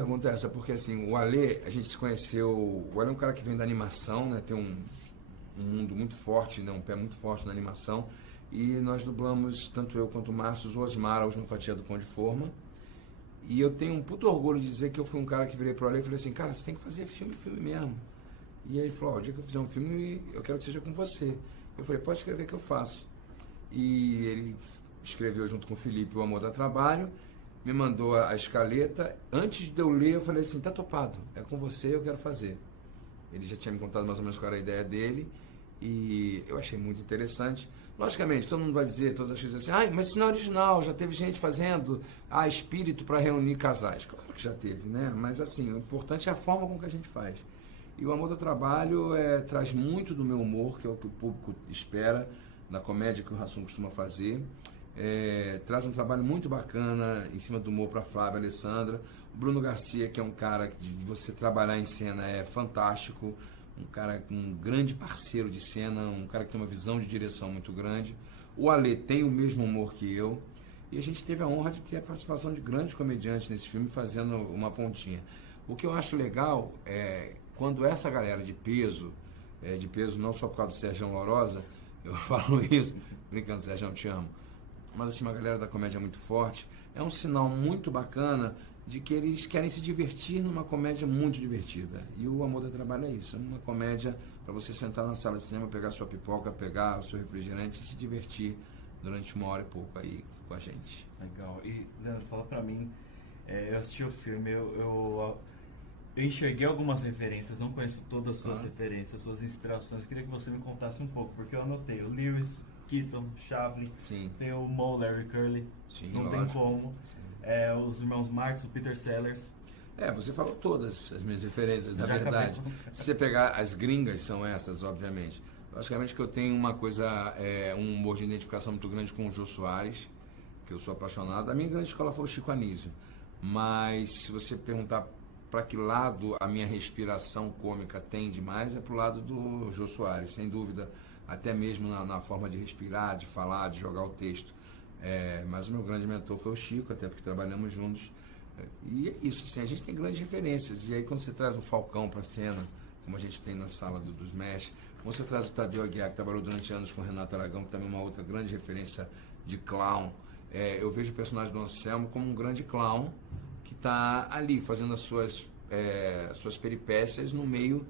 pergunta essa, porque assim, o Alê, a gente se conheceu, o Alê é um cara que vem da animação, né, tem um mundo muito forte, né, um pé muito forte na animação, e nós dublamos, tanto eu quanto o Márcio, os Osmar, a Última Fatia do Pão de Forma, e eu tenho um puto orgulho de dizer que eu fui um cara que virei pro Alê e falei assim, cara, você tem que fazer filme mesmo. E aí ele falou, o dia que eu fizer um filme, eu quero que seja com você. Eu falei, pode escrever que eu faço. E ele escreveu junto com o Felipe O Amor Dá Trabalho, me mandou a escaleta. Antes de eu ler, eu falei assim, tá topado, é com você, eu quero fazer. Ele já tinha me contado mais ou menos qual era a ideia dele, e eu achei muito interessante. Logicamente, todo mundo vai dizer, todas as coisas assim, mas isso não é original, já teve gente fazendo espírito para reunir casais. Claro que já teve, né? Mas assim, o importante é a forma com que a gente faz. E o Amor do Trabalho traz muito do meu humor, que é o que o público espera, na comédia que o Hassum costuma fazer. Traz um trabalho muito bacana em cima do humor para a Flávia e Alessandra. O Bruno Garcia, que é um cara que de você trabalhar em cena é fantástico, um cara, um grande parceiro de cena, um cara que tem uma visão de direção muito grande. O Alê tem o mesmo humor que eu, e a gente teve a honra de ter a participação de grandes comediantes nesse filme, fazendo uma pontinha. O que eu acho legal é quando essa galera de peso não só por causa do Sergião Lourosa, eu falo isso, brincando, Sergião, te amo, mas assim, uma galera da comédia muito forte, é um sinal muito bacana de que eles querem se divertir numa comédia muito divertida. E o Amor do Trabalho é isso, é uma comédia para você sentar na sala de cinema, pegar sua pipoca, pegar o seu refrigerante e se divertir durante 1 hora e pouco aí com a gente. Legal. E, Leandro, fala pra mim, eu assisti o filme, eu enxerguei algumas referências, não conheço todas as suas referências, suas inspirações. Eu queria que você me contasse um pouco, porque eu anotei o Lewis, Keaton, Chaplin, Sim. tem o Moe, Larry Curly, Sim, não lógico. tem como. Os irmãos Marx, o Peter Sellers. Você falou todas as minhas referências, na Já verdade. acabei. Se você pegar as gringas, são essas, obviamente. Logicamente que eu tenho uma coisa, um humor de identificação muito grande com o Jô Soares, que eu sou apaixonado. A minha grande escola foi o Chico Anísio. Mas se você perguntar para que lado a minha respiração cômica tende mais, é pro lado do Jô Soares, sem dúvida, até mesmo na forma de respirar, de falar, de jogar o texto. Mas o meu grande mentor foi o Chico, até porque trabalhamos juntos. E é isso, assim, a gente tem grandes referências. E aí quando você traz o Falcão para a cena, como a gente tem na sala dos Mesh, quando você traz o Tadeu Aguiar, que trabalhou durante anos com o Renato Aragão, que também é uma outra grande referência de clown, eu vejo o personagem do Anselmo como um grande clown que está ali fazendo as suas peripécias no meio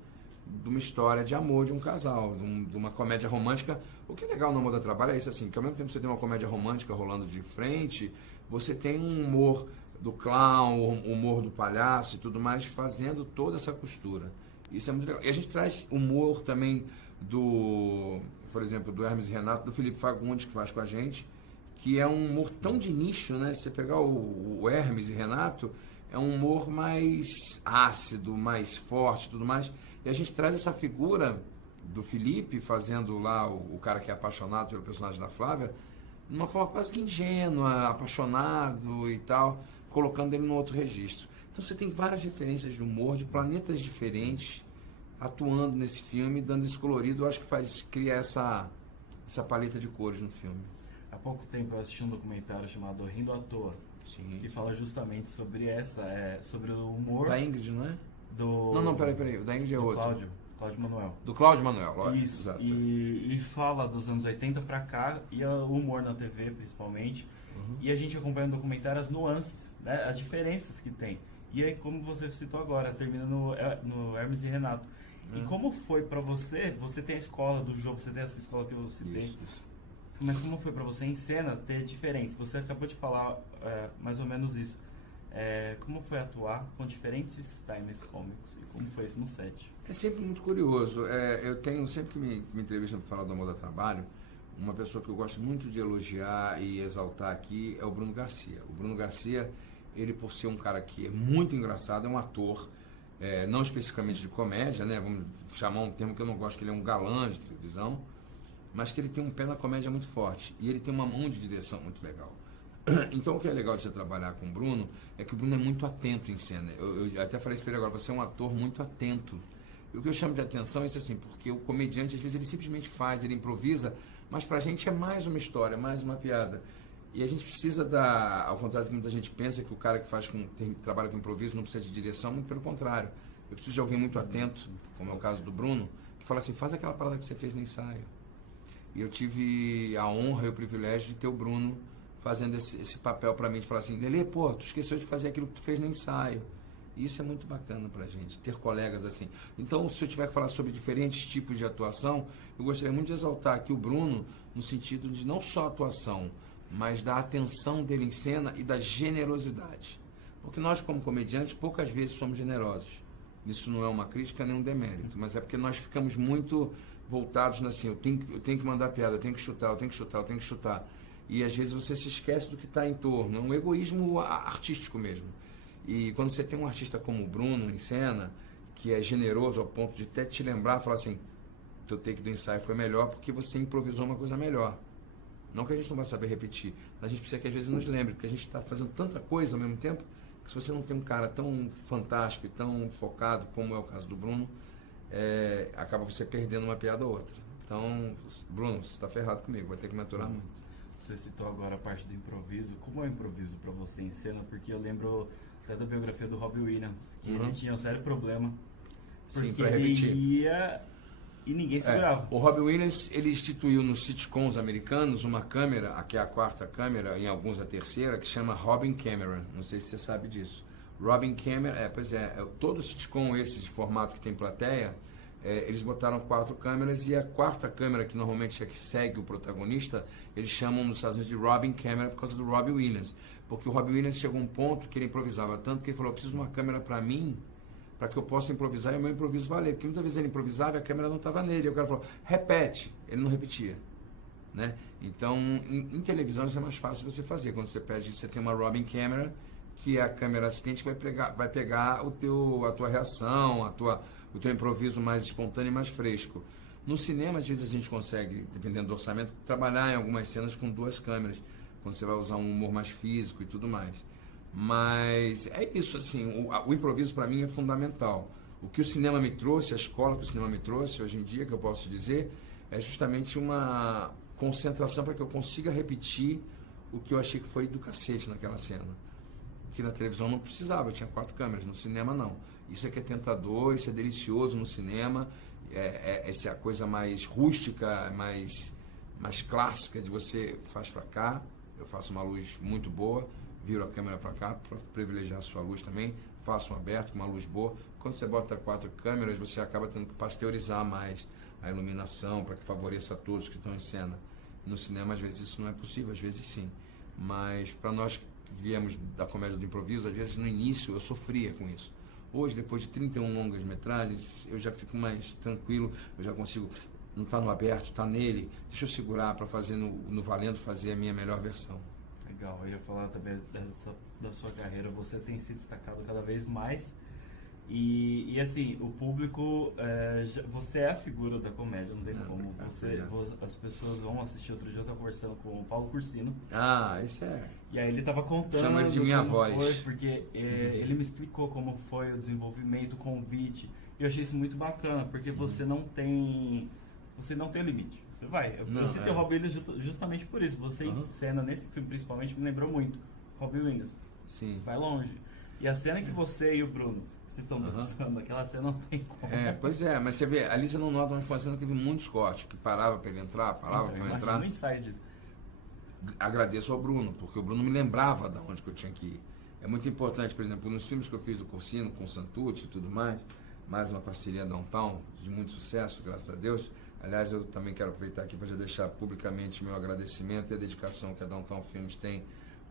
de uma história de amor de um casal, de uma comédia romântica. O que é legal no Amor Dá Trabalho é isso, assim, que ao mesmo tempo que você tem uma comédia romântica rolando de frente, você tem um humor do clown, o humor do palhaço e tudo mais, fazendo toda essa costura. Isso é muito legal. E a gente traz humor também por exemplo, do Hermes e Renato, do Felipe Fagundes, que faz com a gente, que é um humor tão de nicho, né? Se você pegar o Hermes e Renato, é um humor mais ácido, mais forte e tudo mais. E a gente traz essa figura do Felipe, fazendo lá o cara que é apaixonado pelo personagem da Flávia, de uma forma quase que ingênua, apaixonado e tal, colocando ele num outro registro. Então você tem várias referências de humor, de planetas diferentes, atuando nesse filme, dando esse colorido. Eu acho que cria essa paleta de cores no filme. Há pouco tempo eu assisti um documentário chamado Rindo à Toa, Sim. que fala justamente sobre sobre o humor... Da Ingrid, não é? Não, peraí. O da Ingrid é outro. Cláudio Manuel. Do Cláudio Manuel, lógico. Isso, exato. e fala dos anos 80 pra cá, e o humor na TV, principalmente. E a gente acompanha no documentário as nuances, né, as diferenças que tem. E aí, como você citou agora, termina no Hermes e Renato. E como foi pra você? Você tem a escola do jogo, você tem essa escola que eu citei. Isso. Mas como foi pra você em cena ter diferentes? Você acabou de falar mais ou menos isso. Como foi atuar com diferentes timers cômicos? E como foi isso no set? É sempre muito curioso. Eu tenho, sempre que me entrevistam para falar do Amor Dá Trabalho, uma pessoa que eu gosto muito de elogiar e exaltar aqui é o Bruno Garcia. O Bruno Garcia, ele por ser um cara que é muito engraçado, é um ator, não especificamente de comédia, né? Vamos chamar um termo que eu não gosto, que ele é um galã de televisão, mas que ele tem um pé na comédia muito forte. E ele tem uma mão de direção muito legal. Então o que é legal de você trabalhar com o Bruno é que o Bruno é muito atento em cena. Eu até falei isso para ele agora, você é um ator muito atento. E o que eu chamo de atenção é isso, assim, porque o comediante às vezes ele simplesmente faz, ele improvisa, mas pra gente é mais uma história, mais uma piada. E a gente precisa ao contrário do que muita gente pensa, que o cara que trabalha com improviso não precisa de direção, muito pelo contrário. Eu preciso de alguém muito atento, como é o caso do Bruno, que fala assim, faz aquela parada que você fez no ensaio. E eu tive a honra e o privilégio de ter o Bruno fazendo esse papel para mim, de falar assim, Lelê, pô, tu esqueceu de fazer aquilo que tu fez no ensaio. E isso é muito bacana pra gente, ter colegas assim. Então, se eu tiver que falar sobre diferentes tipos de atuação, eu gostaria muito de exaltar aqui o Bruno, no sentido de não só atuação, mas da atenção dele em cena e da generosidade. Porque nós, como comediantes, poucas vezes somos generosos. Isso não é uma crítica nem um demérito, mas é porque nós ficamos muito voltados assim, eu tenho que mandar piada, eu tenho que chutar, eu tenho que chutar, eu tenho que chutar. E às vezes você se esquece do que está em torno, é um egoísmo artístico mesmo. E quando você tem um artista como o Bruno em cena, que é generoso ao ponto de até te lembrar, falar assim, teu take do ensaio foi melhor porque você improvisou uma coisa melhor. Não que a gente não vai saber repetir, mas a gente precisa que às vezes nos lembre, porque a gente está fazendo tanta coisa ao mesmo tempo, que se você não tem um cara tão fantástico e tão focado, como é o caso do Bruno, acaba você perdendo uma piada ou outra. Então, Bruno, você está ferrado comigo, vai ter que me aturar muito. Você citou agora a parte do improviso. Como é o improviso para você em cena? Porque eu lembro até da biografia do Robbie Williams, que ele tinha um sério problema. Sim, porque para repetir. Ele ia e ninguém segurava. O Robbie Williams, ele instituiu nos sitcoms americanos uma câmera, aqui é a quarta câmera, em alguns a terceira, que chama Robin Camera. Não sei se você sabe disso. Robin Camera, todo sitcom esse de formato que tem plateia, eles botaram 4 câmeras e a quarta câmera, que normalmente é que segue o protagonista, eles chamam nos Estados Unidos de Robin Camera por causa do Robbie Williams. Porque o Robbie Williams chegou a um ponto que ele improvisava tanto que ele falou, eu preciso de uma câmera para mim, para que eu possa improvisar e o meu improviso valer. Porque muitas vezes ele improvisava e a câmera não estava nele. E o cara falou, repete. Ele não repetia. Né? Então, em televisão isso é mais fácil você fazer. Quando você tem uma Robin Camera, que é a câmera assistente que vai pegar a tua reação, o teu improviso mais espontâneo e mais fresco. No cinema, às vezes a gente consegue, dependendo do orçamento, trabalhar em algumas cenas com 2 câmeras, quando você vai usar um humor mais físico e tudo mais. Mas é isso, assim, o improviso para mim é fundamental. O que o cinema me trouxe, a escola que o cinema me trouxe hoje em dia, que eu posso dizer, é justamente uma concentração para que eu consiga repetir o que eu achei que foi do cacete naquela cena. Que na televisão não precisava, eu tinha 4 câmeras, no cinema não. Isso é que é tentador, isso é delicioso no cinema, essa é a coisa mais rústica, mais clássica de você faz para cá, eu faço uma luz muito boa, viro a câmera para cá para privilegiar a sua luz também, faço um aberto com uma luz boa. Quando você bota 4 câmeras, você acaba tendo que pasteurizar mais a iluminação para que favoreça a todos que estão em cena. No cinema, às vezes, isso não é possível, às vezes sim. Mas para nós que viemos da comédia do improviso, às vezes no início eu sofria com isso. Hoje, depois de 31 longas metragens, eu já fico mais tranquilo, eu já consigo, não está no aberto, está nele, deixa eu segurar para fazer no valendo, fazer a minha melhor versão. Legal, eu ia falar também da sua carreira, você tem se destacado cada vez mais e assim, o público, você é a figura da comédia, não tem como, as pessoas vão assistir. Outro dia eu estava conversando com o Paulo Cursino. Isso é... E aí ele estava contando... Chama ele de minha voz. Porque ele me explicou como foi o desenvolvimento, o convite, e eu achei isso muito bacana, porque você não tem limite. Você vai. Eu citei o Robbie Williams justamente por isso. Você em cena, nesse filme principalmente, me lembrou muito. Robbie Williams. Sim. Você vai longe. E a cena que você e o Bruno, vocês estão dançando, aquela cena não tem como. Pois é, mas você vê, ali você não nota, mas foi uma cena que teve muitos cortes, que parava para ele entrar, parava para ele entrar. No ensaio disso. Agradeço ao Bruno, porque o Bruno me lembrava de onde que eu tinha que ir. É muito importante, por exemplo, nos filmes que eu fiz do Cursino, com o Santucci e tudo mais uma parceria Downtown, de muito sucesso, graças a Deus. Aliás, eu também quero aproveitar aqui para já deixar publicamente meu agradecimento e a dedicação que a Downtown Filmes tem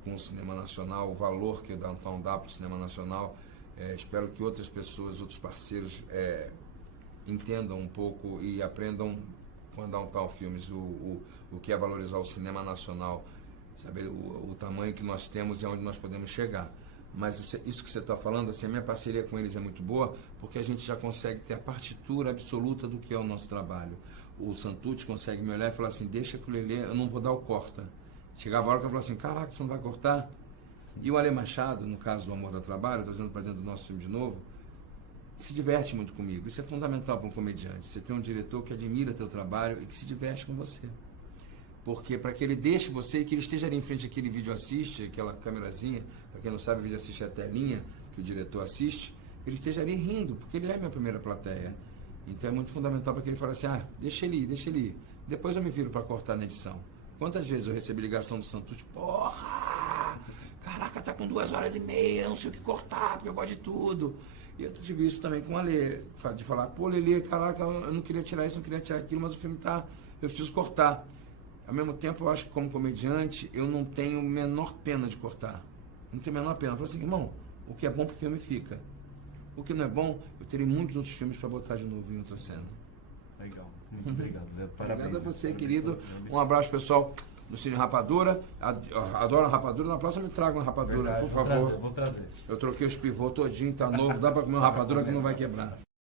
com o cinema nacional, o valor que o Downtown dá para o cinema nacional. Espero que outras pessoas, outros parceiros entendam um pouco e aprendam com a Downtown Filmes o que é valorizar o cinema nacional, saber o tamanho que nós temos e aonde nós podemos chegar. Mas isso que você está falando, assim, a minha parceria com eles é muito boa, porque a gente já consegue ter a partitura absoluta do que é o nosso trabalho. O Santucci consegue me olhar e falar assim, deixa que o Lelê, eu não vou dar o corta. Chegava a hora que eu falava assim, caraca, você não vai cortar? E o Ale Machado, no caso do Amor da Trabalho, trazendo para dentro do nosso filme de novo, se diverte muito comigo. Isso é fundamental para um comediante. Você tem um diretor que admira teu trabalho e que se diverte com você. Porque para que ele deixe você, que ele esteja ali em frente àquele vídeo assiste, aquela câmerazinha, para quem não sabe, o vídeo assiste é a telinha que o diretor assiste, ele esteja ali rindo, porque ele é a minha primeira plateia. Então é muito fundamental para que ele fale assim, deixa ele ir. Depois eu me viro para cortar na edição. Quantas vezes eu recebi ligação do Santucci, porra, caraca, tá com 2h30, eu não sei o que cortar, porque eu gosto de tudo. E eu tive isso também com o Alê, de falar, pô, Lelê, caraca, eu não queria tirar isso, não queria tirar aquilo, mas o filme tá, eu preciso cortar. Ao mesmo tempo, eu acho que como comediante, eu não tenho a menor pena de cortar. Não tenho a menor pena. Eu falo assim, irmão, o que é bom pro filme fica. O que não é bom, eu terei muitos outros filmes para botar de novo em outra cena. Legal, muito obrigado. Parabéns. Obrigado a você, parabéns, querido. parabéns. Um abraço, pessoal do Cine Rapadura. Adoro a rapadura. Na próxima me traga uma rapadura, Verdade, por favor. vou trazer. Eu troquei os pivôs todinho, tá novo. Dá para comer uma rapadura que não vai quebrar.